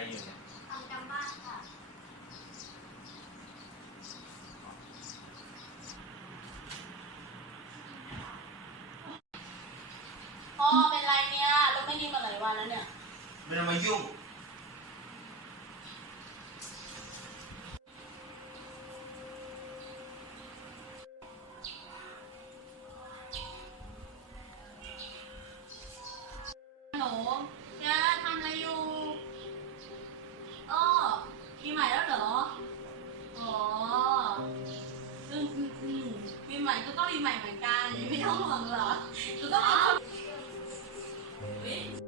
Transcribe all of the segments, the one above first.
อะไรอยู่เนี่ยทำกันบ้านค่ะพ่อเป็นไรเนี่ย เราไม่ดีมาหลายวันแล้วเนี่ย ไม่ต้องมายุ่ง เหมือนกันไม่ต้องห่วงเหรอก็ต้องเป็นคนอุ๊ย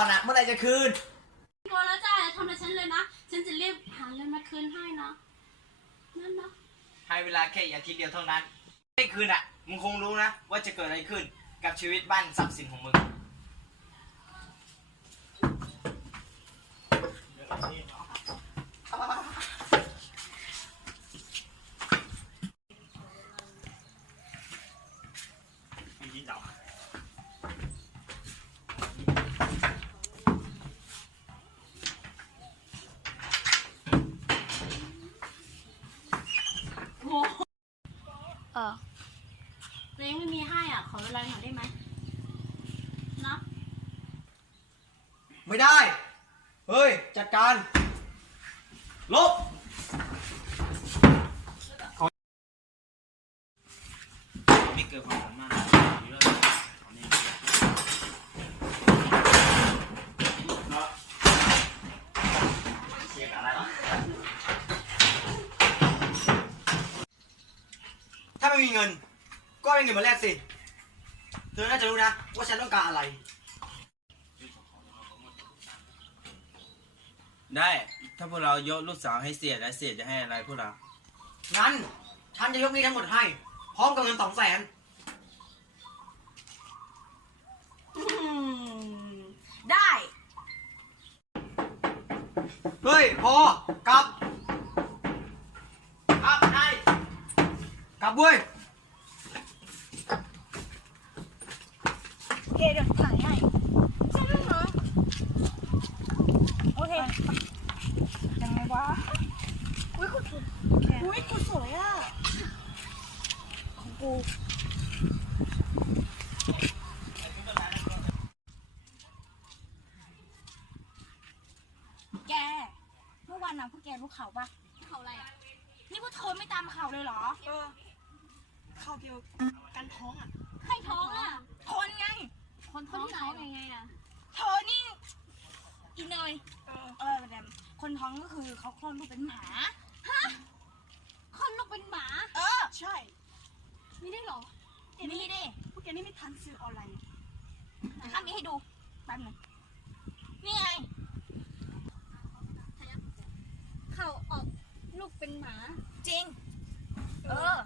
อ้นี่ที่บอลอะเมื่อไหรจะคืนพอแล้วจ้าอย่าทำอะไรฉันเลยนะ ฉันจะรีบหาเงินมาคืนให้นะ นั่นนะให้เวลาแค่อาทิตย์เดียวเท่านั้น ไม่คืนอะมึงคงรู้นะ ว่าจะเกิดอะไรขึ้นกับชีวิตบ้านทรัพย์สินของมึง โอ้โหเออตัวเองไม่มีให้อะ ขอ เวลาหน่อยได้ไหมนะไม่ได้ เฮ้ย จัดการ ลบ ไม่เกิดความสามารถถ้าไม่มีเงิน ก็เอาเงินมาแลกสิ เธอน่าจะรู้นะ ว่าฉันต้องการอะไร ได้ ถ้าพวกเรายกลูกสาวให้เสียและเสียจะให้อะไรพวกเรา งั้นฉันจะยกหนี้ทั้งหมดให้ พร้อมกับเงินสองแสนอืมได้ เฮ้ยพอกลับ กลับนายกลับเว้ย โอเคเดี๋ยวถ่ายให้ใช่ไหมคะโอเคยังไงวะ อุ้ยคุณสวย อุ้ยคุณสวยอะ ของกูแก เมื่อวานน่ะพวกแกรู้ข่าวปะเขาอะไรอะ นี่พวกเธอไม่ตามข่าวเลยเหรอ เออข่าวเกี่ยวกันท้องอะ ใครท้องอะ คนไง คนท้องท้องยังไงอะ เธอนี่อีเนย เออเออแบบคนท้องก็คือเขาคลอดลูกเป็นหมา มันต้องเป็นหมา เออ ใช่ มีได้เหรอมีได้พวกแกนี่ไม่ทันซื้อออนไลน์ข้ามีให้ดูแป๊บนึงนี่ไง เขาออกลูกเป็นหมา จริง เออ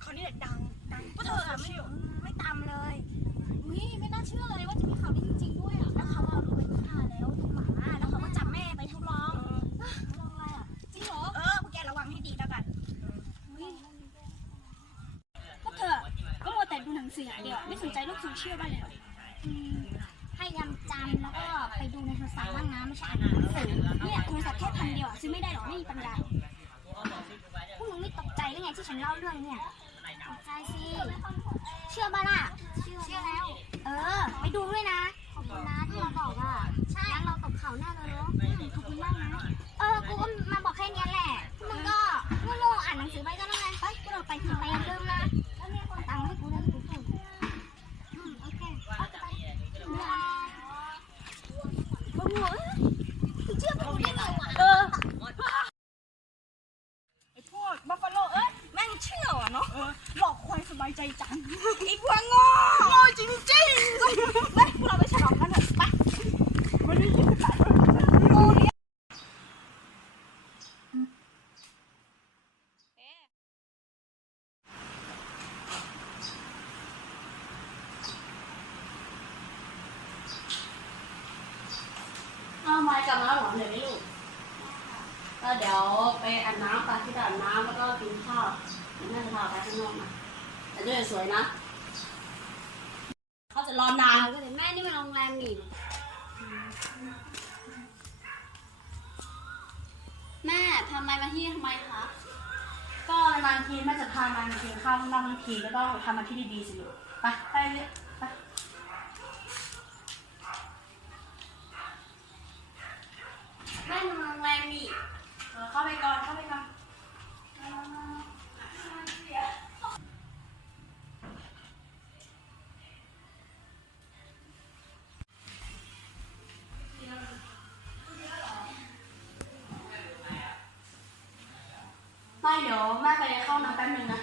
เขานี่แหละดัง ดังก็เธออะไม่ไม่ตามเลยอุ้ยไม่น่าเชื่อเลยว่าจะมีข่าวนี้จริงๆด้วยอะแล้วเขาเอาลูกเป็นฆ่าแล้วหมา แล้วเขาก็จับแม่ สนใจโลกโซเชียลบ้างเลยเหรออืมพยายามจำแล้วก็ไปดูในโทรศัพท์บ้างนะไม่ใช่อ่านหนังสือเนี่ยโทรศัพท์แค่พันเดียวอะซื้อไม่ได้หรอกไม่มีปัญญาพวกมึงไม่ตกใจหรือไงที่ฉันเล่าเรื่องเนี่ยตกใจสิเชื่อบ้าล่ะเชื่อแล้ว เออ ไปดูด้วยนะขอบคุณนะที่มาบอกอะ ใช่งั้นเราตกเขาแน่เลยเนาะอืมขอบคุณมากนะ เออ กูก็มาบอกแค่เนี้ยแหละ มึงก็โง่ๆอ่านหนังสือไปก็ได้ไงไปพวกเราไปถึงไปอย่าลืมนะ แล้วเนี่ยคนตังค์ให้กูด้วยกูพูดอืมโอเคเอาไปบ๊ายบายโอ้โหมึงเชื่อกูได้ไงวะเออ ไอ้ พวกบัฟฟาโลเอ้ยแม่งเชื่อว่ะเนาะหลอกควายสบายใจจังไอ้พวกโง่โง่จริงๆไปพวกเราไปฉลองกันเถอะไปวันนี้ยี่สิบแปดโง่เนี่ยอ้าวมายกลับมาแล้วเหรอเหนื่อยไหมลูก ก็เดี๋ยวไปอาบน้ำไปที่อาบน้ำแล้วก็กินข้าวเดี๋ยวแม่จะพาไปข้างนอกนะแต่ด้วยสวยนะ เขาจะรอนานก็เลยแม่นี่มันโรงแรมนี่แม่ทำไมมาที่นี่ทำไมคะก็นานๆทีแม่จะพามันกินข้าวข้างนอกบางทีก็ต้องทำมาที่ดีๆสิลูกไปไปเลยไป แม่มันโรงแรมนี่ เออเข้าไปก่อนเข้าไปก่อนไม่เดี๋ยวแม่ไปเข้าน้ำแป๊บนึงนะ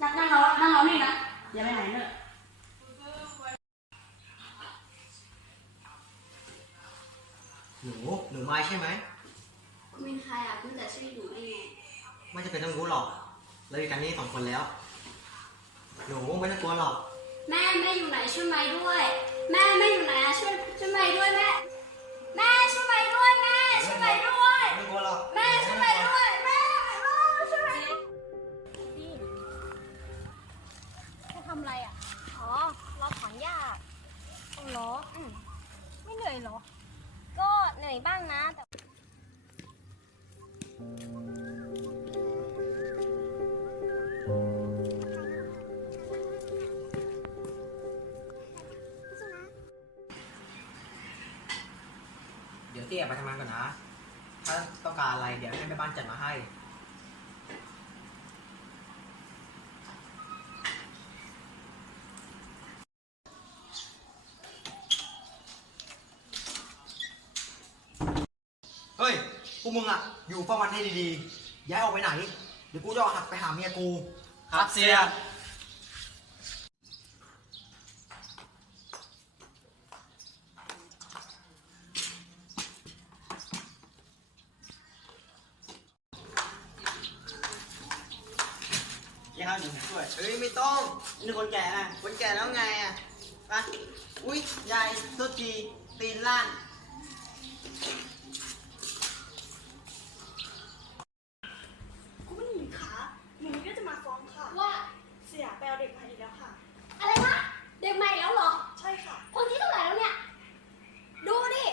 นั่งนั่งรอนั่งรอนี่นะอย่าไปไหนเนอะหนูหนูไม้ใช่ไหมคุณเป็นใครอะคุณแต่ชื่ออยู่ได้ไงไม่จะเป็นต้องรู้หรอกเราอยู่กันนี่สองคนแล้ว หนูไม่ต้องกลัวหรอก แม่แม่อยู่ไหนช่วยไหมด้วย แม่แม่อยู่ไหนอะช่วยช่วยไหมด้วยแม่ เดี๋ยวเตี้ยไปทำงานก่อนนะ ถ้าต้องการอะไรเดี๋ยวให้แม่บ้านจัดมาให้ เฮ้ยพวกมึงอะอยู่เฝ้ามันให้ดีๆ ย้ายออกไปไหน เดี๋ยวกูจะเอาหักไปหาเมียกู ครับเสียยี่ ห้าหนึ่งช่วย เฮ้ยไม่ต้องนี่คนแก่นะคนแก่แล้วไงอะไปอุ้ยยายโทษทีตีนล้านคุณผู้หญิงคะหนูก็จะมาฟ้องค่ะ ว่าเสียไปเอาเด็กมาอีกแล้วค่ะ อะไรนะเด็กใหม่แล้วเหรอ ใช่ค่ะ คนที่เท่าไหร่แล้วเนี่ย ดูดิ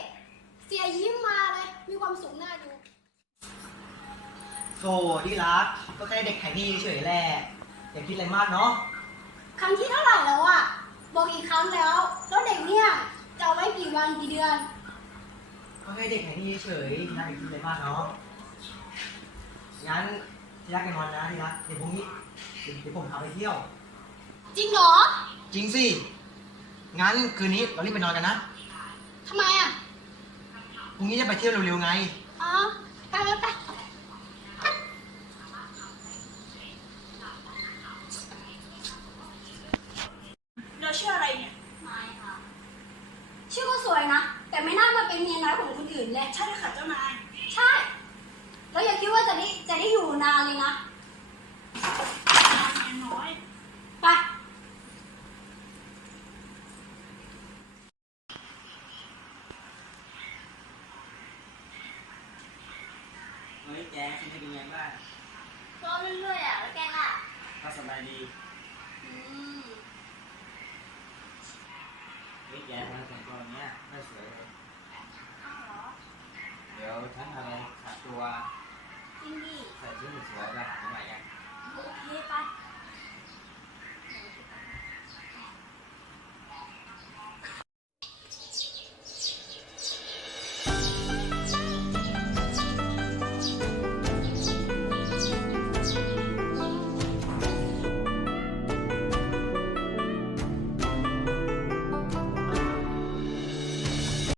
เสียยิ้มมาเลย มีความสุขหน้าดูโธ่ที่รัก ก็แค่เด็กแข่งที่เฉยๆแหละ อย่าคิดอะไรมากเนาะ ครั้งที่เท่าไหร่แล้วอะบอกอีกครั้งแล้ว แล้วเด็กเนี่ยจะเอาไว้กี่วันกี่เดือน ก็แค่เด็กแข่งที่เฉยๆที่รักอย่าคิดอะไรมากเนาะ งั้นที่รักกันนอนนะที่รักเดี๋ยวพรุ่งนี้เดี๋ยวผมพาไปเที่ยว จริงเหรอจริงสิ งั้นคืนนี้เรารีบไปนอนกันนะทำไมอะพรุ่งนี้จะไปเที่ยวเร็วๆไง อ๋อไปไปไป เราชื่ออะไรเนี่ย ชื่อก็สวยนะ แต่ไม่น่ามาเป็นเมียน้อยของคนอื่นเลยใช่ค่ะเจ้านาย ใช่ แล้วอย่าคิดว่าจะได้จะได้อยู่นานเลยนะเมียน้อย ไปเฮ้ยแกชีวิตเป็นไงบ้างก็เรื่อยๆอะแล้วแกล่ะก็สบายดี อืม แกทำแต่งตัวอย่างเนี้ยไม่สวยเลยอ้าวเหรอเดี๋ยวฉันทำอะไรขาดตัวจริงดิใส่ชุดสวยๆไปหาใหม่กันโอเคไป